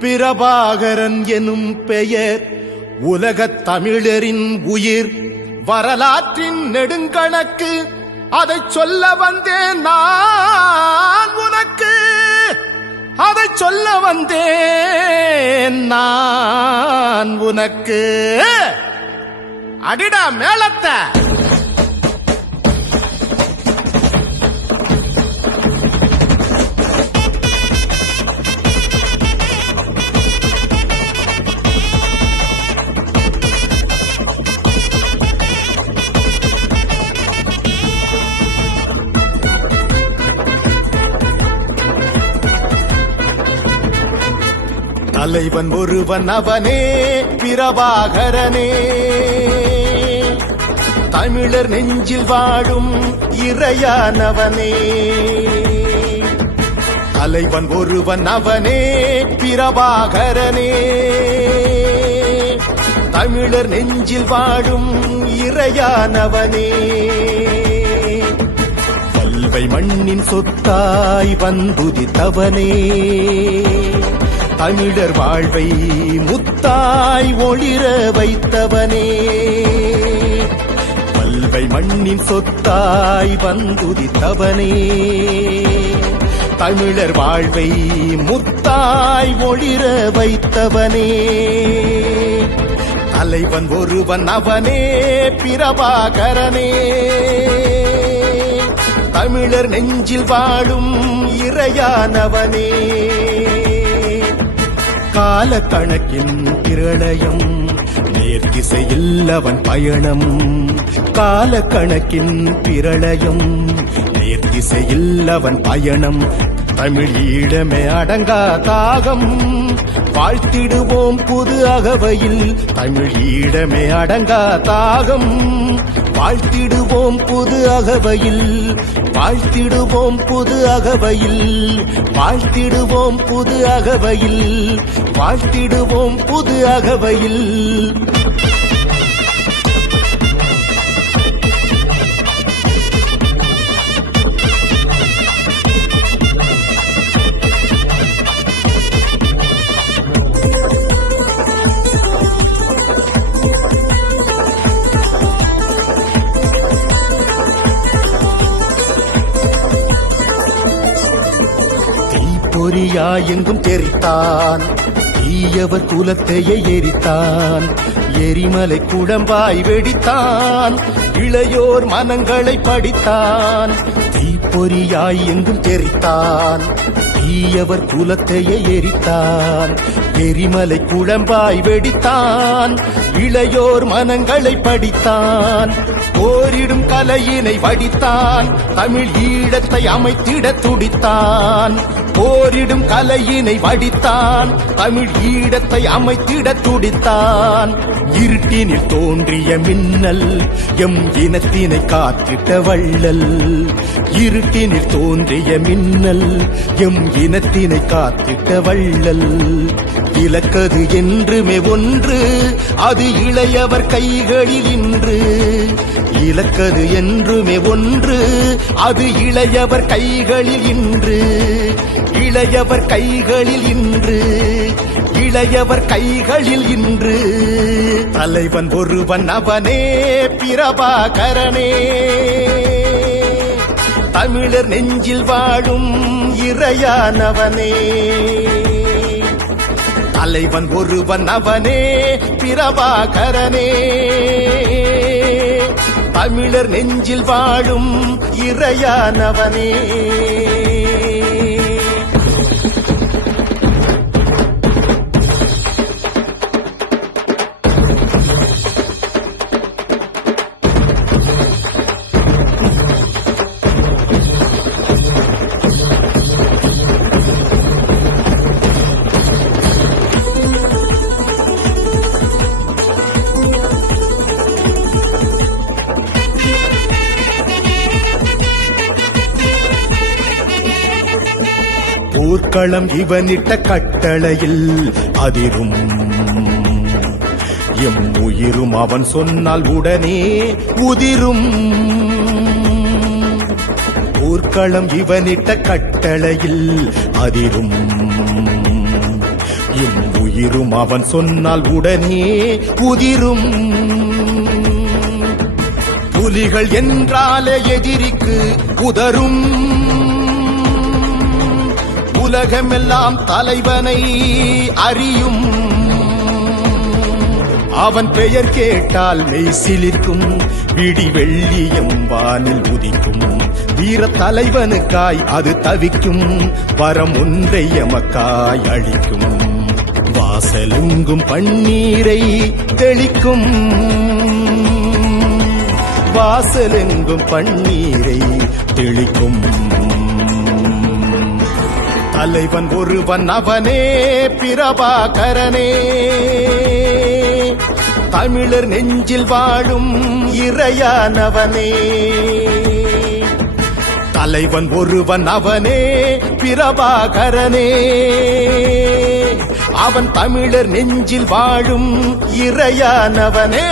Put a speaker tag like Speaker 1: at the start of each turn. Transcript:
Speaker 1: பிரபாகரன் எனும் பெயர். உலகத் தமிழரின் உயிர். வரலாற்றின் நெடுங்கணக்கு. அதைச் சொல்ல வந்தேன் நான் உனக்கு. அதை சொல்ல வந்தேன் நான் உனக்கு. அடிடா மேளத்தை! தலைவன் ஒருவன் அவனே பிரபாகரனே. தமிழர் நெஞ்சில் வாழும் இறையானவனே. தலைவன் ஒருவன் அவனே பிரபாகரனே. தமிழர் நெஞ்சில் வாழும் இறையானவனே. பல்வை மண்ணின் சொத்தாய் வந்துதித்தவனே. தமிழர் வாழ்வை முத்தாய் ஒளிர வைத்தவனே. பல்வை மண்ணின் சொத்தாய் வந்துதித்தவனே. தமிழர் வாழ்வை முத்தாய் ஒளிர வைத்தவனே. தலைவன் ஒருவன் அவனே பிரபாகரனே. தமிழர் நெஞ்சில் வாழும் இறையானவனே. கால கணக்கின் பிரளயம் நேர்திசையில் அவன் பயணம். கால கணக்கின் பிரளயம். நேர்திசையில் அவன் பயணம். தமிழ் ஈழமே அடங்கா தாகம். வாழ்த்திடுவோம் புது அகவையில். தமிழ் ஈழமே அடங்கா தாகம். வாழ்த்திடுவோம் புது அகவையில். வாழ்த்திடுவோம் புது அகவையில். வாழ்த்திடுவோம் புது அகவையில். வாழ்த்திடுவோம் புது அகவையில். தீப்பொறியா எங்கும் தெரித்தான் தீயவர் குலத்தையே எரித்தான். எரிமலை குடம்பாய் வெடித்தான். இளையோர் மனங்களை படித்தான். தீப்பொறியாய் எங்கும் தெரித்தான் தீயவர் குலத்தையே எரித்தான். எரிமலை குழம்பாய் வெடித்தான். இளையோர் மனங்களை படித்தான். போரிடும் கலையினை வடித்தான். தமிழ் ஈழத்தை அமைத்திட துடித்தான். போரிடும் கலையினை வடித்தான். தமிழ் ஈடத்தை அமைத்திட துடித்தான் இருட்டினில் தோன்றிய மின்னல் எம் இனத்தினை காத்திட்ட வள்ளல். இருட்டினில் தோன்றிய மின்னல் எம் இனத்தினை காத்திட்ட வள்ளல். இலக்கது என்றுமே ஒன்று அது இளையவர் கைகளில் இன்று. இலக்கது என்றுமே ஒன்று அது இளையவர் கைகளில் இன்று. இளையவர் கைகளில் இன்று. இளையவர் கைகளில் இன்று. தலைவன் ஒருவன் அவனே பிரபாகரனே. தமிழர் நெஞ்சில் வாழும் இறையானவனே. தலைவன் ஒருவன் அவனே பிரபாகரனே. தமிழர் நெஞ்சில் வாழும் இறையானவனே. போர்க்களம் இவனிட்ட கட்டளையில் அதிரும். எம் உயிரும் அவன் சொன்னால் உடனே உதிரும். ஊர்க்களம் இவனிட்ட கட்டளையில் அதிரும். எம் உயிரும் அவன் சொன்னால் உடனே உதிரும். புலிகள் என்றாலே எதிரிக்கு உதரும். உலகமெல்லாம் தலைவனை அறியும். அவன் பெயர் கேட்டால் மெய் சிலிர்க்கும். விடி வெள்ளியம் வானில் உதிக்கும். வீர தலைவனுக்காய் அது தவிக்கும். வரம் ஒன்றை எமக்காய் அளிக்கும் வாசலுங்கும் பன்னீரை தெளிக்கும். வாசலெங்கும் பன்னீரை தெளிக்கும். தலைவன் ஒருவன் அவனே பிரபாகரனே. தமிழர் நெஞ்சில் வாழும் இறையானவனே. தலைவன் ஒருவன் அவனே பிரபாகரனே. அவன் தமிழர் நெஞ்சில் வாழும் இறையானவனே.